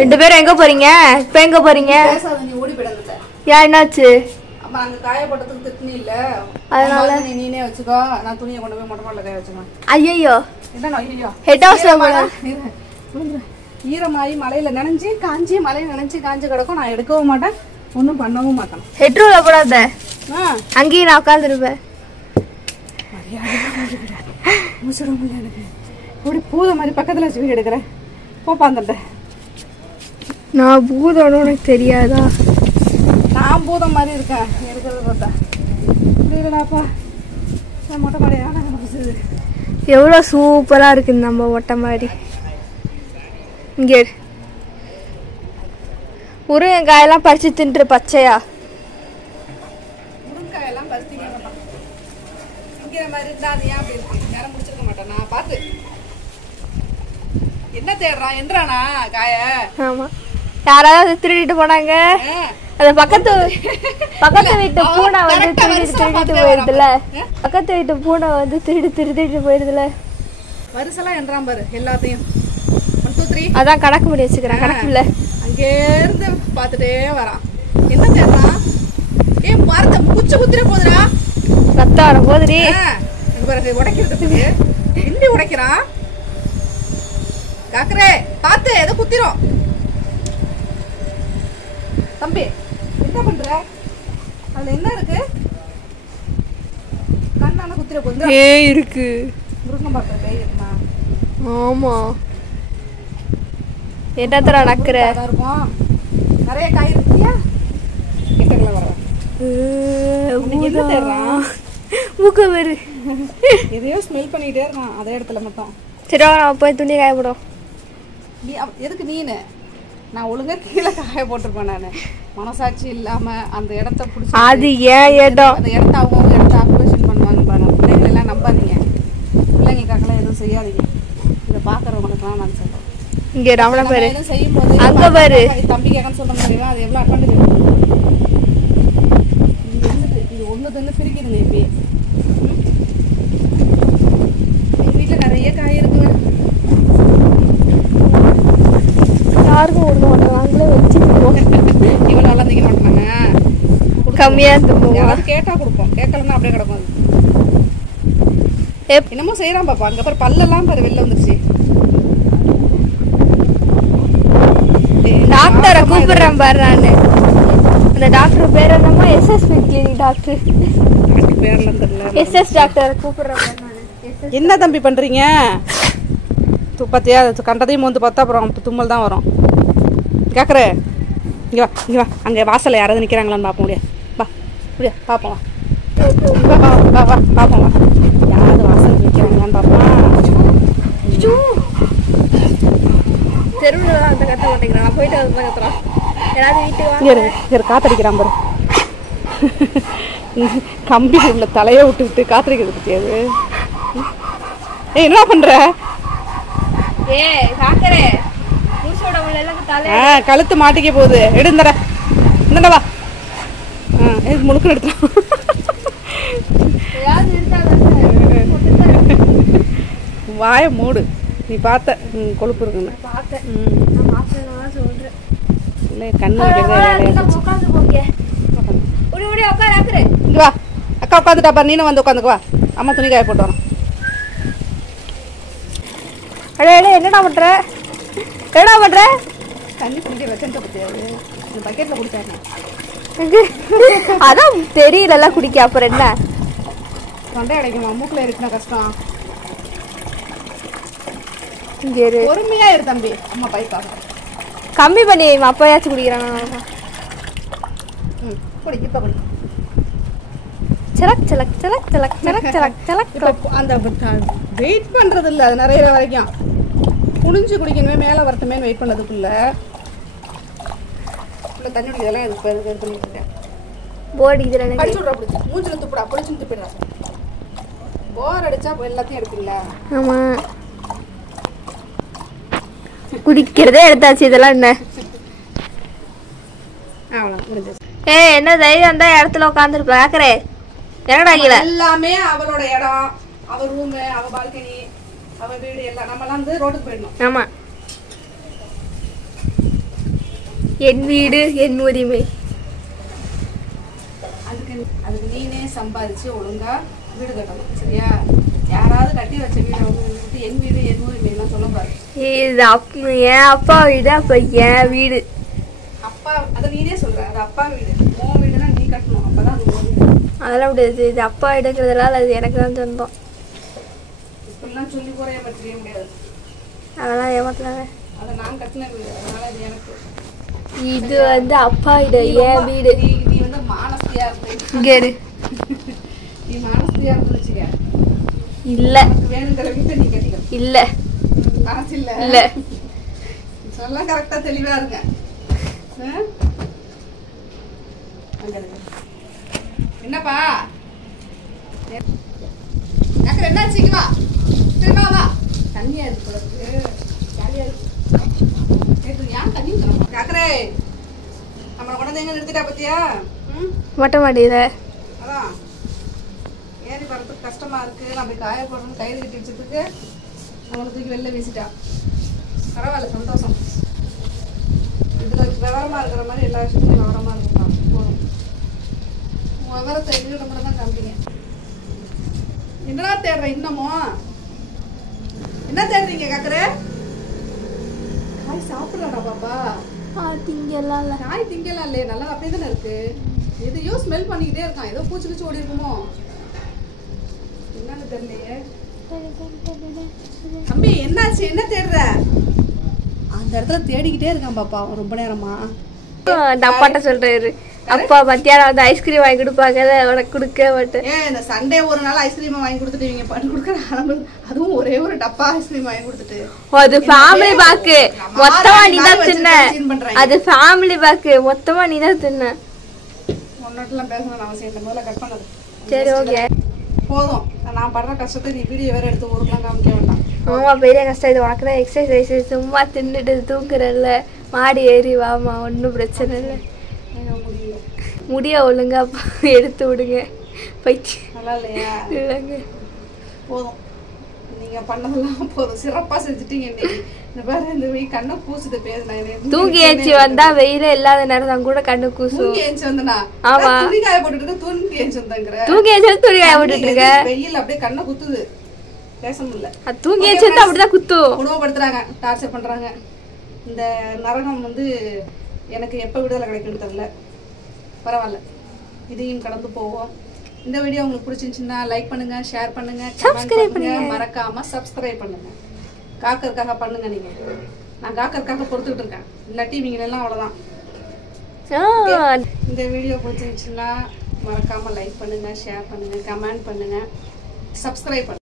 ரெண்டு பேரும் எங்க போறீங்க? இப்ப எங்க போறீங்க? நீ ஓடி போயிடுங்க. ஏன் என்னாச்சு? அப்ப அங்க காயப்பட்டதுக்கு திட்டுனி இல்ல, அதனால நீனே வச்சுக்கோ, நான் துணியை கொண்டு போய் மொட்டை மாடல காய வச்சுக்கோ. ஐயோ என்ன ஐயோ ஹெட் ஹவுஸ்ல ஈரமாயி மலையில நினைஞ்சு காஞ்சி மலையில நினைஞ்சு காஞ்சி கிடக்கும். நான் எடுக்கவும் மாட்டேன், ஒன்றும் பண்ணவும் மாட்டேன். ஹெட்ரூல போடாத, அங்கேயும் நான் உட்காந்துருப்பேன். மூச்சுட முடியல எனக்கு. இப்படி பூத மாதிரி பக்கத்துல வச்சு வீடு எடுக்கிறேன். போப்பா அந்த நான் பூதம்னு உனக்கு தெரியாதா? நான் பூதம் மாதிரி இருக்கேன் எடுக்கிறது பார்த்தா. புரியலடாப்பா, மொட்டை மாடியான எவ்வளோ சூப்பராக இருக்குது நம்ம மொட்டை மாடி. இங்கே முருங்கைக்காயெல்லாம் பறிச்சு தின்று பச்சையா. முருங்கைக்காயெல்லாம் பறிச்சிங்க திங்கிற மாதிரி இருந்தா அது ஏன் அப்படி இருக்கு? நேரம் முடிச்சிருக்க மாட்டேன் நான் பார்த்து. என்ன தேடுறான் என்றானா காய? ஆமா, யாராவது திருடிட்டு போனாங்க. அந்த பக்கத்து வீட்டு பூனை வந்து திருடிட்டு போயிருதுல, பக்கத்து வீட்டு பூனை வந்து திருடிட்டு போயிருதுல. வருஷம்லாம் என்றான் பாரு எல்லாத்தையும். 1 2 3 அதான் கணக்கு முடி வச்சுக்கிறேன். கணக்கு இல்ல, அங்கே இருந்து பார்த்துட்டே வரான். என்ன தேடுறான்? ஏன் மரத்தை குச்சி குத்திர போதுடா, ரத்தம் வர போதுடி. பாரு உடைக்கிறதுக்கு இண்டி உடைக்கிறான். காக்கரே பார்த்து எதை குத்திரும். தம்பி என்ன பண்ற? அதுல என்ன இருக்கு? கண்ணான குத்திர போது பேய் இருக்கு. முருங்கை மரத்துல பேய் இருக்குமா? ஆமா, என்னத்தர நடக்கிற இருக்கும். நிறைய காய் இருக்கியா? கிட்டக்கல வர என்ன தேடுறான்? மூக்க வேறு எதையோ ஸ்மெல் பண்ணிக்கிட்டே இருக்கான் அதே இடத்துல மட்டும். சரி நம்ம போய் துணி காய போடும். நீ எதுக்கு நீனு? நான் ஒழுங்கா கீழே காய போட்டிருப்பேன். நான் மனசாட்சி இல்லாம அந்த இடத்த பிடிச்சி, அது ஏன் இடம், அந்த இடத்த அவங்க இடத்த ஆக்குபேஷன் பண்ணுவாங்க. பிள்ளைங்க எல்லாம் நம்பாதீங்க, பிள்ளைங்க காக்கெல்லாம் எதுவும் செய்யாதீங்க. இதை பாக்குறவங்களுக்குலாம் நான் சொல்றேன். இங்க ரமண பேரு செய்யும் போது அங்க பாரு தம்பி கேட்கன்னு சொல்ல முடியும். அது எவ்வளவு அட்வான்டேஜ். இது ஒண்ணு தண்ணு பிரிக்குதுங்க. இப்பயே எங்க வீட்டுல நிறைய காய் இருக்குங்க. யாருக்கும் கொடுக்க மாட்டோம், நாங்களே வச்சுக்குவோம். இவ்வளவு எல்லாம் திங்க மாட்டாங்க, கம்மியா இருந்துப்போம். யாராவது கேட்டா கொடுப்போம், கேட்கலன்னா அப்படியே கிடக்கும். என்னமோ செய்யறான் பாப்பா. அங்க பாரு பல்லெல்லாம் பாரு வெளில வந்துருச்சு. டாக்டரை கூப்பிடுறேன் பாரு. நானு அந்த டாக்டர் பேர் என்னமா? SS clinic doctor. பேர்லாம் தெரியல. SS டாக்டர் கூப்பிடுறேன் பாரு. நானு என்ன தம்பி பண்றீங்க? துப்பத்தியா கண்டதையும் வந்து பார்த்தா அப்புறம் தும்மல் தான் வரும். கேட்குற இங்கே வா, இங்கே வா. அங்கே வாசலில் யாராவது நிற்கிறாங்களான்னு பார்ப்போம். முடியா வா, முடியா பார்ப்போம். வா வா வா வா பார்ப்போம். வா, யாராவது வாசல் நிற்கிறாங்களான்னு பார்ப்போம். தெருவில் அந்த கத்த மாட்டேங்கிறான், போயிட்டு வந்து கத்துறான். யாராவது வீட்டுக்கு இங்கே காத்தடிக்கிறான் பாரு. கம்பி உள்ள தலையை விட்டு காத்தடிக்கிறது பற்றியாது. ஏய் என்ன பண்ணுற? கழுத்து மாட்டிக்க போகுது. எடுந்தர இந்தடா வா. முழுக்க எடுத்துடும். வாய மூடு. நீ பார்த்த கொழுப்பு இருக்குன்னு இல்லை கண்ணு இங்க வா. அக்கா உட்காந்துட்டா பாரு, நீனும் வந்து உட்காந்துக்குவா. அம்மா துணி காய போட்டு வரோம். என்னடா பண்ற? என்னடா பண்ற? தண்ணி குடிக்க வச்சேன் பத்தியாது. இந்த பக்கெட்ல குடிச்சாங்க. அதான் தெரியல குடிக்க. அப்புறம் என்ன தொண்டை அடைக்குமா? மூக்குல இருக்குன்னா கஷ்டம். இங்க பொறுமையா இரு தம்பி. அம்மா பைப்பாக கம்மி பண்ணி அப்பயாச்சும் குடிக்கிறாங்க. குடி இப்ப குடி. சலக் சலக் சலக் சலக் சலக் சலக் சலக். அந்த வெயிட் பண்றது இல்லை, அது நிறைய வரைக்கும் குனிஞ்சு குடிக்கணுமே. மேலே வரட்டுமேனு வெயிட் பண்ணதுக்குள்ள தண்ணி குடிக்கிறதெல்லாம் இது பண்ணிட்டு போர் அடிக்குது. அடிச்சு விட்றா, பிடிச்சி மூஞ்சில் துப்புடா, பொழிச்சு துப்பிடுறா. போர் அடிச்சா எல்லாத்தையும் எடுப்பீங்களா? ஆமா, குடிக்கிறதே எடுத்தாச்சு. இதெல்லாம் என்ன? அவ்வளோ முடிஞ்சிச்சு. என்ன தைரியம் அந்த இடத்துல உட்காந்துருப்ப? கேக்குறே என்னடா எல்லாமே அவளோட இடம், அவ ரூம், அவ பால்கனி, அவ வீடு எல்லாம். நம்மலாம் வந்து ரோட்டுக்கு போயிடணும். ஆமா, என் வீடு என் உரிமை. அதுக்கு நீனே சம்பாதிச்சு ஒழுங்கா வீடு கட்டணும் சரியா? யாராவது கட்டி வச்ச வீடை வந்து என் வீடு என் உரிமைலாம் சொல்ல பாரு. இது என் அப்பா வீடு, அப்ப என் வீடு. அப்பா அதை நீனே சொல்ற, அது அப்பா வீடு. உன் வீடுனா நீ கட்டணும், அப்பதான் அது உன் வீடு. அதெல்லாம் முடியாது. இது அப்பா எடுக்கிறதுனால அது எனக்கு தான் சொந்தம். இப்பெல்லாம் சொல்லி கூட ஏமாற்றவே முடியாது. அதெல்லாம் ஏமாத்தலாங்க. அதை நான் கட்டின வீடு, அதனால இது எனக்கு. இது வந்து அப்பா வீடு, என் வீடு. நீ வந்து மானஸ்தியா இருந்த இங்க இரு. நீ மானஸ்தியா இருந்து வச்சுக்க. இல்ல வேணுங்கிற வீட்டை நீ கட்டிக்க. இல்ல காசு இல்ல இல்ல சொல்ல கரெக்டா தெளிவா இருங்க. என்னப்பா என்னாச்சு? வா திரும்ப வா. தண்ணியா இருக்கு, ஜாலியா இருக்கு. ஏன் தண்ணி ஊத்தணும் காக்கரே? நம்மளை கொண்டாந்து எங்க நிறுத்திட்டா பத்தியா? மொட்டை மாடியில. அதான் ஏறி வரதுக்கு கஷ்டமா இருக்கு. நம்ம காய போடணும், கயிறு கட்டி வச்சதுக்கு நம்மளை தூக்கி வெளில வீசிட்டா. பரவாயில்ல, சந்தோஷம். இதுல விவரமா இருக்கிற மாதிரி எல்லா விஷயத்துலையும் விவரமா இருக்கும். போதும், விவரத்தை எங்கிட்ட மட்டும் தான் காமிப்பீங்க. என்னடா தேடுற இன்னமும்? என்ன தேடுறீங்க காக்கரே? காய் சாப்பிடலாடா பாப்பா. திங்கலாம் இல்ல. காய் திங்கலாம் இல்லையே, நல்லா அப்படியே தானே இருக்கு. எதையோ ஸ்மெல் பண்ணிக்கிட்டே இருக்கான். ஏதோ பூச்சி பூச்சி ஓடி இருக்குமோ என்னன்னு தெரியலையே. தம்பி என்னாச்சு? என்ன தேடுற? அந்த இடத்துல தேடிக்கிட்டே இருக்கான் பாப்பா ரொம்ப நேரமா. அந்த அப்பாட்ட சொல்றாரு, அப்பா மத்தியானம் வந்து ஐஸ்கிரீம் வாங்கி கொடுப்பாங்க, உனக்கு கொடுக்க மாட்டேன். ஏன் இந்த சண்டே ஒரு நாள் ஐஸ்கிரீம் வாங்கி கொடுத்துட்டு இவங்க பண்ணி கொடுக்குற, அதுவும் ஒரே ஒரு டப்பா ஐஸ்கிரீம் வாங்கி கொடுத்துட்டு. அது ஃபேமிலி பேக்கு, மொத்தமா நீ தான் தின்ன. அது ஃபேமிலி பேக்கு, மொத்தமா நீ தான் தின்ன. ஒன்னோட்டெல்லாம் பேசணும்னு அவசியம் இல்லை, முதல்ல கட் பண்ணது. சரி ஓகே போதும். நான் படுற கஷ்டத்தை நீ வீடியோ வேற எடுத்து ஊருக்குலாம் காமிக்க வேண்டாம். ஆமா, பெரிய கஷ்டம் இது. உனக்கு தான் எக்ஸசைஸ், சும்மா தின்னுட்டு தூங்குறல்ல, மாடி ஏறி வாமா, ஒன்றும் பிரச்சனை இல்லை. முடிய ஒழுங்கா எடுத்து விடுங்க. பைத்தி நல்லா இல்லையா? இல்லைங்க, போதும். நீங்க பண்ணதெல்லாம் போதும், சிறப்பா செஞ்சுட்டீங்க இன்னைக்கு. இந்த பாரு, இந்த வெயில் கண்ணை கூசுது பேசுனேன். தூங்கி ஏஞ்சி வந்தா வெயில இல்லாத நேரம் தான் கூட கண்ணு கூசும். தூங்கி ஏஞ்சி வந்தனா? ஆமா, துணி காய போட்டுட்டு தூங்கி ஏஞ்சி வந்தங்கற. தூங்கி ஏஞ்சி துணி காய போட்டுட்டு இருக்க. வெயில் அப்படியே கண்ணை குத்துது, பேச முடியல. தூங்கி ஏஞ்சி வந்தா அப்படிதான் குத்தும். குடும்பப்படுத்துறாங்க, டார்ச்சர் பண்றாங்க. இந்த நரகம் வந்து எனக்கு எப்ப விடுதலை கிடைக்கும்னு தெரியல. பரவாயில்ல, இதையும் கடந்து போவோம். இந்த வீடியோ உங்களுக்கு பிடிச்சிருந்துச்சுன்னா லைக் பண்ணுங்க, ஷேர் பண்ணுங்க, கமெண்ட் பண்ணுங்க, மறக்காம சப்ஸ்கிரைப் பண்ணுங்க. காக்கருக்காக பண்ணுங்க. நீங்க நான் காக்கருக்காக பொறுத்துக்கிட்டு இருக்கேன், இல்லாட்டி இவங்க எல்லாம் அவ்வளவுதான். இந்த வீடியோ பிடிச்சிருந்துச்சுன்னா மறக்காம லைக் பண்ணுங்க, ஷேர் பண்ணுங்க, கமெண்ட் பண்ணுங்க, சப்ஸ்கிரைப் பண்ணுங்க.